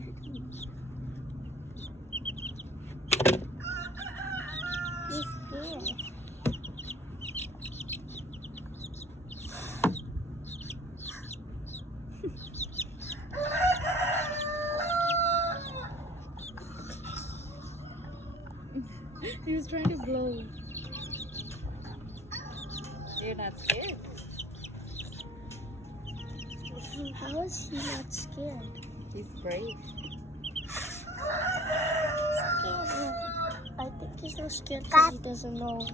scared. He's scared. He was trying to blow. You're not scared? How is he not scared? He's brave. Scared. I think he's so scared because he doesn't know.